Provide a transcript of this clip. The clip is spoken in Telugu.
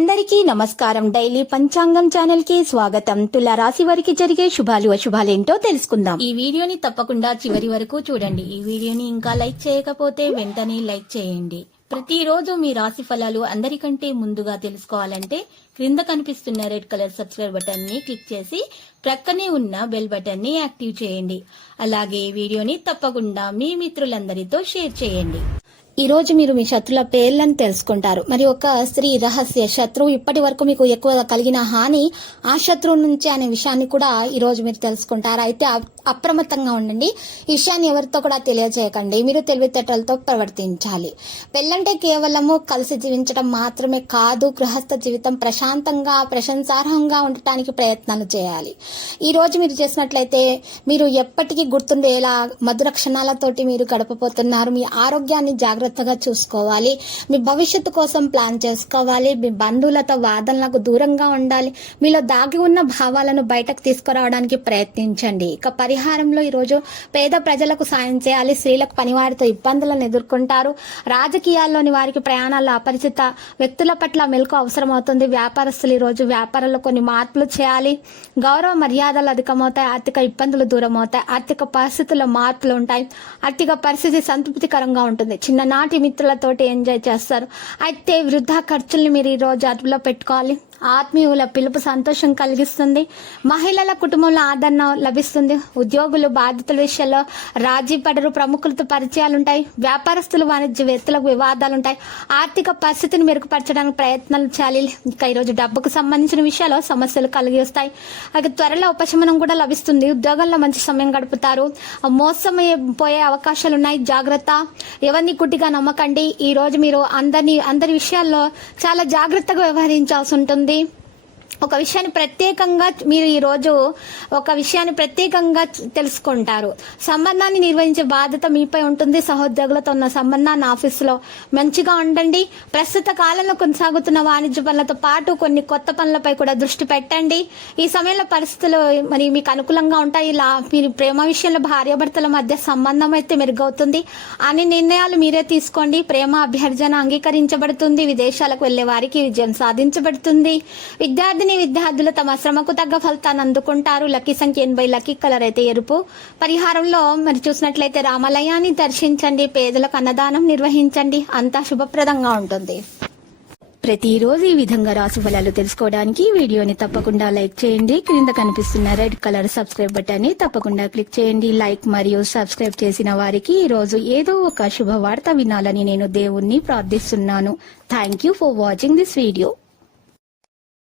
అందరికీ నమస్కారం. డైలీ పంచాంగం ఛానల్ కి స్వాగతం. తుల రాశి వారికి జరిగే శుభాలు అశుభాలేంటో తెలుసుకుందాం. ఈ వీడియోని తప్పకుండా చివరి వరకు చూడండి. ఈ వీడియోని ఇంకా లైక్ చేయకపోతే వెంటనే లైక్ చేయండి. ప్రతిరోజు మీ రాశి ఫలాలు అందరికంటే ముందుగా తెలుసుకోవాలంటే క్రింద కనిపిస్తున్న రెడ్ కలర్ సబ్స్క్రైబ్ బటన్ ని క్లిక్ చేసి ప్రక్కనే ఉన్న బెల్ బటన్ ని యాక్టివ్ చేయండి. అలాగే వీడియోని తప్పకుండా మీ మిత్రులందరితో షేర్ చేయండి. ఈ రోజు మీరు మీ శత్రుల పేర్లను తెలుసుకుంటారు. మరి ఒక స్త్రీ రహస్య శత్రువు ఇప్పటి వరకు మీకు ఎక్కువగా కలిగిన హాని ఆ శత్రువు నుంచి అనే విషయాన్ని కూడా ఈ రోజు మీరు తెలుసుకుంటారు. అయితే అప్రమత్తంగా ఉండండి. ఈ విషయాన్ని ఎవరితో కూడా తెలియజేయకండి. మీరు తెలివితేటలతో ప్రవర్తించాలి. పెళ్ళంటే కేవలము కలిసి జీవించడం మాత్రమే కాదు, గృహస్థ జీవితం ప్రశాంతంగా ప్రశంసార్హంగా ఉండటానికి ప్రయత్నాలు చేయాలి. ఈ రోజు మీరు చేసినట్లయితే మీరు ఎప్పటికీ గుర్తుండేలా మధుర క్షణాలతోటి మీరు గడపబోతున్నారు. మీ ఆరోగ్యాన్ని జాగ్రత్తగా చూసుకోవాలి. మీ భవిష్యత్తు కోసం ప్లాన్ చేసుకోవాలి. మీ బంధువులతో వాదనలకు దూరంగా ఉండాలి. మీలో దాగి ఉన్న భావాలను బయటకు తీసుకురావడానికి ప్రయత్నించండి. ఇక పరిహారంలో ఈరోజు పేద ప్రజలకు సాయం చేయాలి. స్త్రీలకు పనివారితో ఇబ్బందులను ఎదుర్కొంటారు. రాజకీయాల్లోని వారికి ప్రయాణాల్లో అపరిచిత వ్యక్తుల పట్ల మెలకు అవసరమవుతుంది. వ్యాపారస్తులు ఈరోజు వ్యాపారంలో కొన్ని మార్పులు చేయాలి. గౌరవ మర్యాదలు అధికమవుతాయి. ఆర్థిక ఇబ్బందులు దూరం అవుతాయి. ఆర్థిక పరిస్థితుల్లో మార్పులు ఉంటాయి. ఆర్థిక పరిస్థితి సంతృప్తికరంగా ఉంటుంది. చిన్ననాటి మిత్రులతోటి ఎంజాయ్ చేస్తారు. అయితే వృధా ఖర్చుల్ని మీరు ఈ రోజు అదుపులో పెట్టుకోవాలి. ఆత్మీయుల పిలుపు సంతోషం కలిగిస్తుంది. మహిళల కుటుంబంలో ఆదరణ లభిస్తుంది. ఉద్యోగులు బాధ్యతల విషయంలో రాజీ పడరు. ప్రముఖులతో పరిచయాలుంటాయి. వ్యాపారస్తులు వాణిజ్యవేత్తలకు వివాదాలుంటాయి. ఆర్థిక పరిస్థితిని మెరుగుపరచడానికి ప్రయత్నాలు చేయాలి. ఇంకా ఈరోజు డబ్బుకు సంబంధించిన విషయాల్లో సమస్యలు కలిగి వస్తాయి. అది త్వరలో ఉపశమనం కూడా లభిస్తుంది. ఉద్యోగంలో మంచి సమయం గడుపుతారు. మోసపోయే అవకాశాలున్నాయి. జాగ్రత్త. ఎవరిని గుడ్డిగా నమ్మకండి. ఈ రోజు మీరు అందరి విషయాల్లో చాలా జాగ్రత్తగా వ్యవహరించాల్సి ఉంటుంది. ఒక విషయాన్ని ప్రత్యేకంగా తెలుసుకుంటారు. సంబంధాన్ని నిర్వహించే బాధ్యత మీపై ఉంటుంది. సహోద్యోగులతో ఉన్న సంబంధాన్ని ఆఫీసులో మంచిగా ఉండండి. ప్రస్తుత కాలంలో కొనసాగుతున్న వాణిజ్య పనులతో పాటు కొన్ని కొత్త పనులపై కూడా దృష్టి పెట్టండి. ఈ సమయంలో పరిస్థితులు మీకు అనుకూలంగా ఉంటాయి. ఇలా మీరు ప్రేమ విషయంలో భార్యాభర్తల మధ్య సంబంధం అయితే మెరుగవుతుంది. అన్ని నిర్ణయాలు మీరే తీసుకోండి. ప్రేమ అభ్యర్థన అంగీకరించబడుతుంది. విదేశాలకు వెళ్లే వారికి విజయం సాధించబడుతుంది. విద్యార్థులు తమ శ్రమకు తగ్గ ఫలితాన్ని అందుకుంటారు. లక్కీ సంఖ్య 80. లక్కీ కలర్ అయితే ఎరుపు. పరిహారంలో మరి చూసినట్లయితే రామాలయాన్ని దర్శించండి. పేదలకు అన్నదానం నిర్వహించండి. అంతా శుభప్రదంగా ఉంటుంది. ప్రతిరోజు ఈ విధంగా రాశి ఫలాలు తెలుసుకోవడానికి వీడియోని తప్పకుండా లైక్ చేయండి. క్రింద కనిపిస్తున్న రెడ్ కలర్ సబ్స్క్రైబ్ బటన్ ని తప్పకుండా క్లిక్ చేయండి. లైక్ మరియు సబ్స్క్రైబ్ చేసిన వారికి ఈ రోజు ఏదో ఒక శుభవార్త వినాలని నేను దేవుణ్ణి ప్రార్థిస్తున్నాను. Thank you for watching this video.